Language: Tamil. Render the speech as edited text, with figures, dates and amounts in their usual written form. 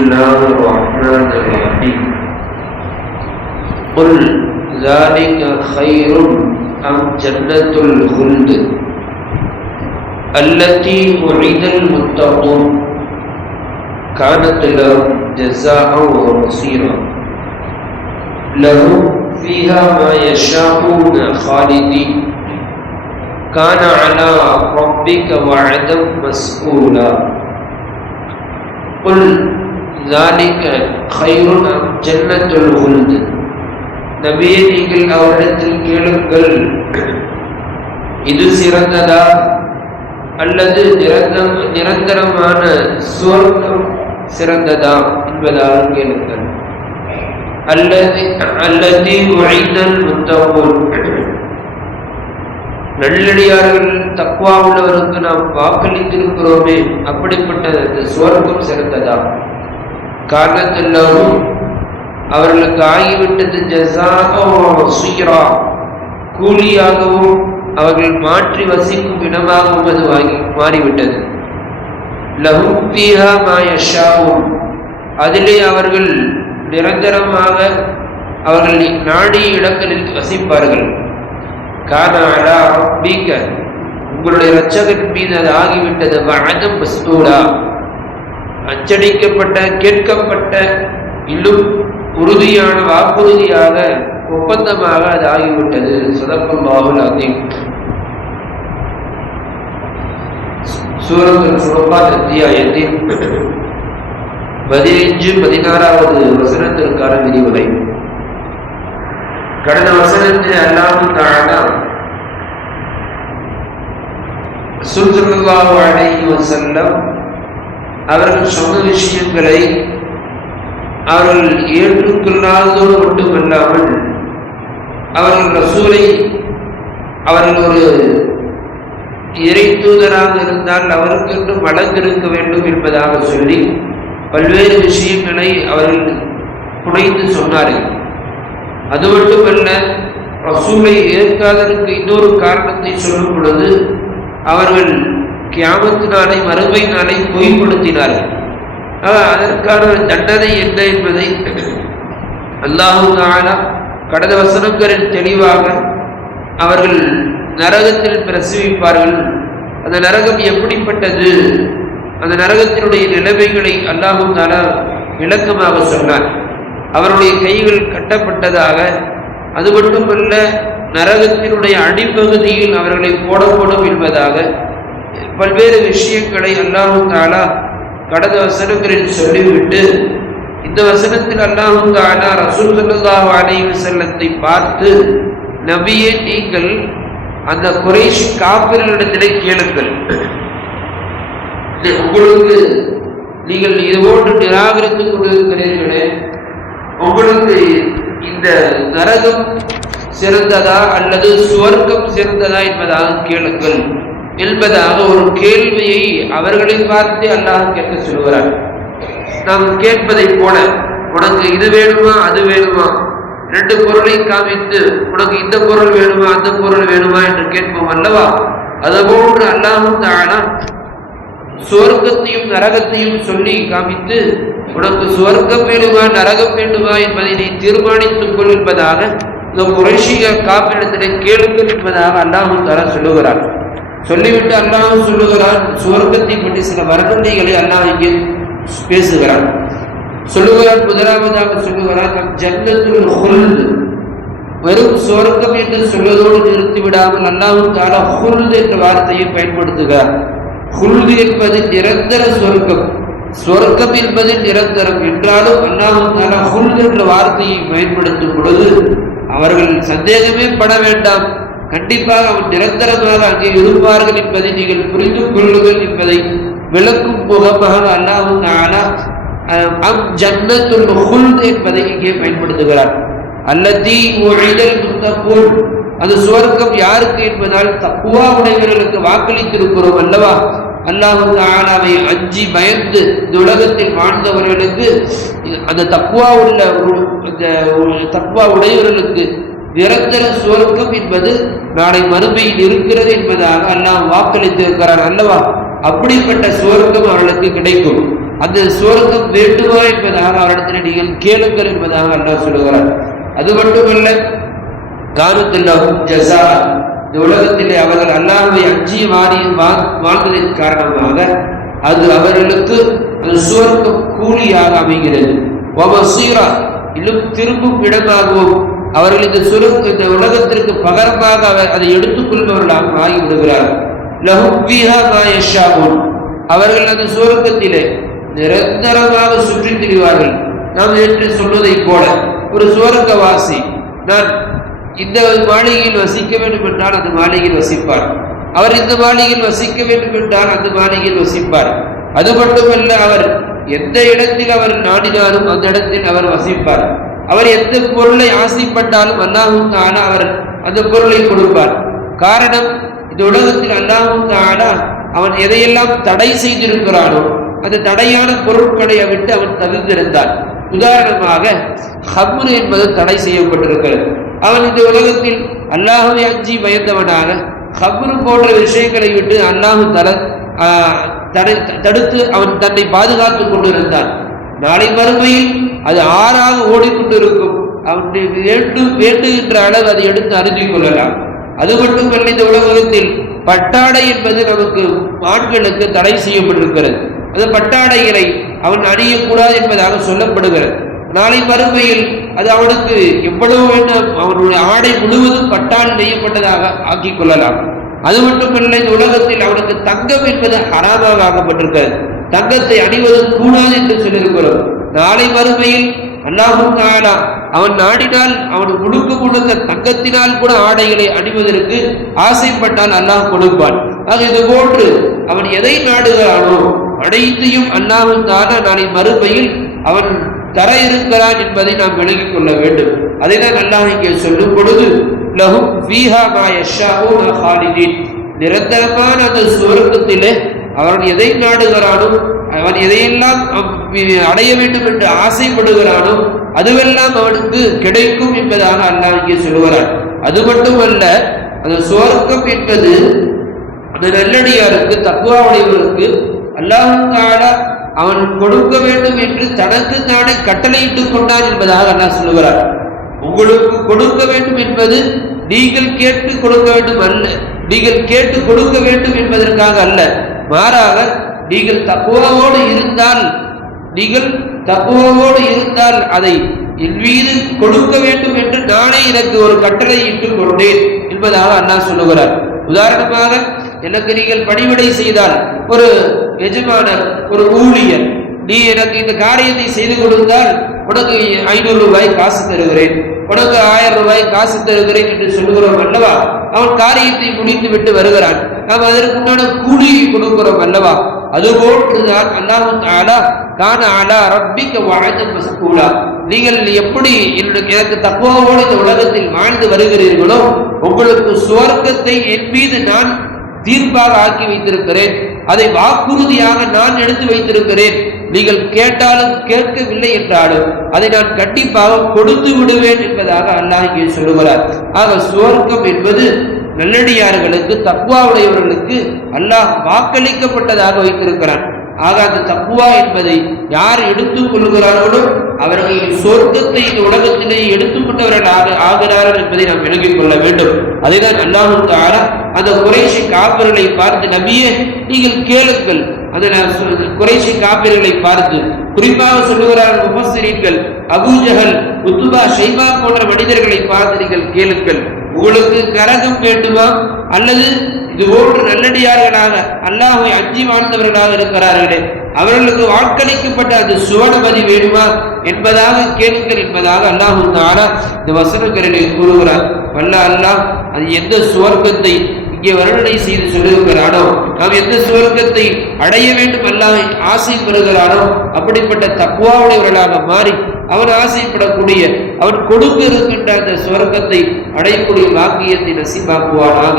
الله الرحمن الرحيم قل ذلك خير أم جنة الخلد التي وعد المتقون كانت لهم جزاء ومصيرا لهم فيها ما يشاءون خالدين كان على ربك وعدا مسئولا قل ذلك خير أم جنة الخلد நபியே நீங்கள் அவரிடத்தில் கேளுங்கள், இது சிறந்ததா அல்லது நிரந்தரமான சுவர்க்கம் சிறந்ததா என்பதாக கேளுங்கள். அல்லது உழைதல் முத்தகூன், நல்லடியார்கள் தக்வா உள்ளவருக்கு நாம் வாக்களித்திருக்கிறோமே அப்படிப்பட்ட அந்த சுவர்க்கம் சிறந்ததா? காரணத்தெல்லாம் அவர்களுக்கு ஆகிவிட்டது ஜஸாஅ கூலியாகவும் அவர்கள் மாற்றி வசிக்கும் இடமாகவும் அது மாறிவிட்டது. லஹும் ஃபீஹா மா யஷாஊன், அதிலே அவர்கள் நிரந்தரமாக அவர்கள் நாடிய இடங்களில் வசிப்பார்கள். கான அலா ரப்பிக, உங்களுடைய இரட்சகன் மீது அது ஆகிவிட்டது. வஅதம் மஸ்தூலா, அச்சடிக்கப்பட்ட கேட்கப்பட்ட இன்னும் உறுதியான வாக்குறுதியாக ஒப்பந்தமாக அது ஆகிவிட்டது. ஸதக்கல்லாஹுல் அஸீம். சூரத்துல் ஃபுர்கான் அத்தியாயத்தின் 15-16வது வசனத்திற்கான விரிவுரை. கடந்த வசனத்தில் அல்லாஹ் தஆலா ஸல்லல்லாஹு அலைஹி வஸல்லம் அவர்கள் சொன்ன விஷயங்களை அவர்கள் ஏற்றுக்கொள்ளாததோடு மட்டுமல்லாமல் அவர்கள் ரசூலை அவர்கள் ஒரு இறை தூதராக இருந்தால் அவருக்கு வழங்கிருக்க வேண்டும் என்பதாக சொல்லி பல்வேறு விஷயங்களை அவர்கள் புனைந்து சொன்னார்கள். அது மட்டுமல்ல, ரசூலை ஏற்காததற்கு இன்னொரு காரணத்தை சொல்லும் பொழுது அவர்கள் கியாமத்து நாளை, மறுமை நாளை பொய்ப்படுத்தினார்கள். அதற்கான தண்டனை என்ன என்பதை அல்லாஹ் தஆலா கடந்த வசனங்களில் தெளிவாக அவர்கள் நரகத்தில் பிரசவிப்பார்கள். அந்த நரகம் எப்படிப்பட்டது, அந்த நரகத்தினுடைய நிலைமைகளை அல்லாஹ் தஆலா விளக்கமாக சொன்னார். அவருடைய கைகள் கட்டப்பட்டதாக, அது மட்டுமல்ல நரகத்தினுடைய அடிப்பகுதியில் அவர்களை போடப்படும் என்பதாக பல்வேறு விஷயங்களை அல்லாஹ் தஆலா கடந்த வசனங்களில் சொல்லிவிட்டு இந்த வசனத்தில் அல்லாஹ் தஆலா ரசூல் ஸல்லல்லாஹு அலைஹி வஸல்லத்தை பார்த்து, நபியே நீங்கள் அந்த குறைஷ் காபிர்களிடத்திலே கேளுங்கள், உங்களுக்கு நீங்கள் இதுபோன்று நிராகரித்துக் கொண்டிருக்கிறீர்களே, உங்களுக்கு இந்த நரகம் சிறந்ததா அல்லது சுவர்க்கம் சிறந்ததா என்பதாக கேளுங்கள் என்பதாக ஒரு கேள்வியை அவர்களை பார்த்து அல்லாஹ் கேட்க சொல்கிறார். நாம் கேட்பதை போல, உனக்கு இது வேணுமா அது வேணுமா, ரெண்டு பொருளை காமித்து உனக்கு இந்த பொருள் வேணுமா அந்த பொருள் வேணுமா என்று கேட்போம் அல்லவா? அதுபோன்று அல்லாஹ் தஆலா சுவர்க்கத்தையும் நரகத்தையும் சொல்லி காமித்து, உனக்கு சுவர்க்கம் வேணுமா நரகம் வேண்டுமா என்பதை நீ தீர்மானித்துக் கொள் என்பதாக இந்த குறைஷிய காப்பிடத்திலே கேளுங்கள் என்பதாக அல்லாஹ் தஆலா சொல்லுகிறார். சொல்லிவிட்டு அல்லாஹ் சொல்லுகிறான், சுவர்க்கத்தை பற்றி சில வர்ணனைகளை அல்லாஹ் இங்கே பேசுகிறான். சொல்லுகிறான், முதலாவதாக சொல்லுகிறான், ஜன்னத்துல் ஹுல்த், வெறும் சுவர்க்கம் என்று சொல்வதோடு நிறுத்திவிடாமல் அல்லாஹ் தஆலா ஹுல்த் என்ற வார்த்தையை பயன்படுத்துகிறார். ஹுல்த் என்பது நிரந்தர சுவர்க்கம், சுவர்க்கம் என்பது நிரந்தரம் என்றாலும் அல்லாஹ் தஆலா ஹுல்த் என்ற வார்த்தையை பயன்படுத்தும் பொழுது அவர்கள் சந்தேகமே பட வேண்டாம், கண்டிப்பாக அவன் நிரந்தரமாக அங்கே இருப்பார்கள் என்பதை நீங்கள் புரிந்து கொள்ளுங்கள் என்பதை விளக்கும் முகமாக அல்லாஹ் தஆலா ஜன்னத்துல் ஹுல்த் என்பதை இங்கே பயன்படுத்துகிறார். அல்லதி உஇதல் முத்தகூன், அது சுவர்க்கம் யாருக்கு என்பதால் தக்வா உடையவர்களுக்கு வாக்களித்திருக்கிறோம் அல்லவா? அல்லாஹ் தஆலாவை அஞ்சி பயந்து இந்த உலகத்தில் வாழ்ந்தவர்களுக்கு அந்த தக்வா உடையவர்களுக்கு நிரந்தர சுவர்க்கம் என்பது நாளை மறுமையில் இருக்கிறது என்பதாக அல்லாஹ் வாக்களித்திருக்கிறார் அல்லவா? அப்படிப்பட்ட சுவர்க்கம் அவர்களுக்கு கிடைக்கும். அந்த சுவர்க்கம் வேண்டுமா என்பதாக அவரிடத்தில் நீங்கள் கேளுங்கள் என்பதாக அல்லாஹ் சொல்லுகிறார். அது மட்டுமல்ல, கானத்துல்லாஹும் ஜஸா, இந்த உலகத்திலே அவர்கள் அல்லாஹ்வை அஞ்சி வாழ்ந்ததின் காரணமாக அது அவர்களுக்கு அந்த சுவர்க்கம் கூலியாக அமைகிறது. இன்னும் திரும்பும் இடமாகவும் அவர்கள் இந்த உலகத்திற்கு பகரமாக அதை எடுத்துக் கொள்பவர்களாக ஆகிவிடுகிறார்கள். லஹும் ஃபீஹா மா யஷாஊன், அவர்கள் அந்த சுவர்க்கத்திலே நிரந்தரமாக சுற்றி திரிவார்கள். நாம் என்று சொன்னதை போல ஒரு சுவர்க்கவாசி நான் இந்த மாளிகையில் வசிக்க வேண்டும் என்றால் அந்த மாளிகையில் வசிப்பார், அவர் இந்த மாளிகையில் வசிக்க வேண்டும் என்றால் அந்த மாளிகையில் வசிப்பார். அது மட்டுமல்ல, அவர் எந்த இடத்தில் அவர் நாடினாலும் அந்த இடத்தில் அவர் வசிப்பார். அவர் எந்த பொருளை ஆசைப்பட்டாலும் அல்லாஹ் தஆலா அவர் அந்த பொருளை கொடுப்பார். காரணம், இந்த உலகத்தில் அல்லாஹ் தஆலா அவன் எதையெல்லாம் தடை செய்திருக்கிறானோ அந்த தடையான பொருட்களை விட்டு அவன் தவிர்த்திருந்தான். உதாரணமாக ஹம்ரு என்பது தடை செய்யப்பட்டிருக்கிறது. அவன் இந்த உலகத்தில் அல்லாஹ்வை அஞ்சி பயந்தவனாக ஹம்ரு போன்ற விஷயங்களை விட்டு அல்லாஹ் தடுத்து அவன் தன்னை பாதுகாத்துக் கொண்டிருந்தான். நாளை மறுமையில் அது ஆறாக ஓடிக்கொண்டிருக்கும். அவனுடைய வேண்டுகின்ற அளவு அதை எடுத்து அறிந்து கொள்ளலாம். அது மட்டுமல்ல, இந்த உலகத்தில் பட்டாடை என்பது நமக்கு ஆண்களுக்கு தடை செய்யப்பட்டிருக்கிறது. அந்த பட்டாடைகளை அவன் அணியக்கூடாது என்பதாக சொல்லப்படுகிறது. நாளை மறுமையில் அது அவனுக்கு எவ்வளவு வேண்டும், அவனுடைய ஆடை முழுவதும் பட்டால் நெய்யப்பட்டதாக ஆக்கிக் கொள்ளலாம். அது மட்டுமல்ல, இந்த உலகத்தில் அவனுக்கு தங்கம் என்பது ஹராமாக ஆக்கப்பட்டிருக்கிறது. தங்கத்தை அணிவது கூடாது என்று சொல்லியிருக்கிறோம். நாளை மறுமையில் அல்லாஹ் தஆலா அவன் நாடினால் அவன் முழுக்க தங்கத்தினால் கூட ஆடைகளை அணிவதற்கு ஆசைப்பட்டால் அல்லாஹ் கொடுப்பான். ஆக இது போன்று அவன் எதை நாடுகிறானோ அனைத்தையும் அல்லாஹ் தஆலா நாளை மறுமையில் அவன் தர இருக்கிறான் என்பதை நாம் விளங்கிக் கொள்ள வேண்டும். அதைதான் அல்லாஹ் இங்கே சொல்லும் பொழுது லஹும் ஃபீஹா மா யஷாஊன ஹாலிதீன், நிரந்தரமான அந்த சுவர்க்கத்திலே அவன் எதை நாடுகிறானோ, அவன் எதையெல்லாம் அடைய வேண்டும் என்று ஆசைப்படுகிறானோ அதுவெல்லாம் அவனுக்கு கிடைக்கும் என்பதாக அல்லாஹ் இங்கே சொல்கிறான். அது மட்டுமல்ல, அந்த சுவர்க்கம் என்பது அந்த நல்லடியாருக்கு, தக்வா உடையவருக்கு அல்லாஹ் தஆலா அவன் கொடுக்க வேண்டும் என்று தனக்கு தானே கட்டளையிட்டுக் கொண்டான் என்பதாக அல்லாஹ் சொல்லுகிறார். உங்களுக்கு கொடுக்க வேண்டும் என்பது நீங்கள் கேட்டு கொடுக்க வேண்டும் அல்ல, நீங்கள் கேட்டு கொடுக்க வேண்டும் என்பதற்காக அல்ல, மாறாக நீங்கள் தக்வாவோடு இருந்தால் அதை என் மீது கொடுக்க வேண்டும் என்று நானே எனக்கு ஒரு கட்டளை இட்டுக் கொண்டேன் என்பதாக அல்லாஹ் சொல்லுகிறார். உதாரணமாக, எனக்கு நீங்கள் பணிவிடை செய்தால், ஒரு எஜமானர், ஒரு ஊழியர், நீ எனக்கு இந்த காரியத்தை செய்து கொடுத்தால் உனக்கு 500 ரூபாய் காசு தருகிறேன், உனக்கு 1000 ரூபாய் காசு தருகிறேன் என்று சொல்லுகிறோம் அல்லவா? அவன் காரியத்தை முடித்து விட்டு வருகிறான், நாம் அதற்குண்டான கூலியை கொடுக்கிறோம் அல்லவா? அதுபோன்றுதான் அல்லாஹ் தஆலா கான அலா ரப்பிக வஅதன் மஸ்கூலா, நீங்கள் எப்படி எனக்கு தக்வாவோடு இந்த உலகத்தில் வாழ்ந்து வருகிறீர்களோ உங்களுக்கு சுவர்க்கத்தை என் மீது நான் தீர்ப்பாக ஆக்கி வைத்திருக்கிறேன், அதை வாக்குறுதியாக நான் எடுத்து வைத்திருக்கிறேன். நீங்கள் கேட்டாலும் கேட்கவில்லை என்றாலும் அதை நான் கண்டிப்பாக கொடுத்து விடுவேன் என்பதாக அல்லாஹ் இங்கே சொல்லுகிறார். ஆக சுவர்க்கம் என்பது நல்லடியார்களுக்கு, தக்வா உடையவர்களுக்கு அல்லாஹ் வாக்களிக்கப்பட்டதாக வைத்திருக்கிறான். ஆக அந்த தக்வா என்பதை யார் எடுத்துக் கொள்கிறார்களோ அவர்கள் சொர்க்கத்தை இந்த உலகத்திலே எடுத்துக்கொண்டவர்கள் ஆகிறார்கள் என்பதை நாம் விளங்கிக் கொள்ள வேண்டும். அதைதான் அல்லாஹ் தஆலா அந்த குறைஷி காபிர்களை பார்த்து, நபியே நீங்கள் கேளுங்கள், அந்த குறைஷி காபிர்களை பார்த்து குறிப்பாக சொல்லுகிறார்கள் முஃபஸ்ஸிரீன்கள், அபூ ஜஹல், உத்பா, ஷைபா போன்ற மனிதர்களை பார்த்து நீங்கள் கேளுங்கள், உங்களுக்கு நரகம் வேண்டுமா அல்லது இது போன்று நல்லடியார்களாக அல்லாஹ்வை அஞ்சி வாழ்ந்தவர்களாக இருக்கிறார்களே அவர்களுக்கு வாக்களிக்கப்பட்ட அந்த சுவனபதி வேண்டுமா என்பதாக கேளுங்கள் என்பதாக அல்லாஹ் தஆலா இந்த வசனங்களிலே கூறுகிறார். வல்ல அல்லாஹ் அது எந்த சுவர்க்கத்தை இங்கே வர்ணனை செய்து சொல்லுகிறானோ, நாம் எந்த சுவர்க்கத்தை அடைய வேண்டும் அல்லாஹ் ஆசைப்படுகிறானோ அப்படிப்பட்ட தக்வாவுடையவர்களாக மாறி அவன் ஆசைப்படக்கூடிய, அவன் கொடுக்க இருக்கின்ற அந்த சுவர்க்கத்தை அடையக்கூடிய பாக்கியத்தை நசீபாக்குவானாக.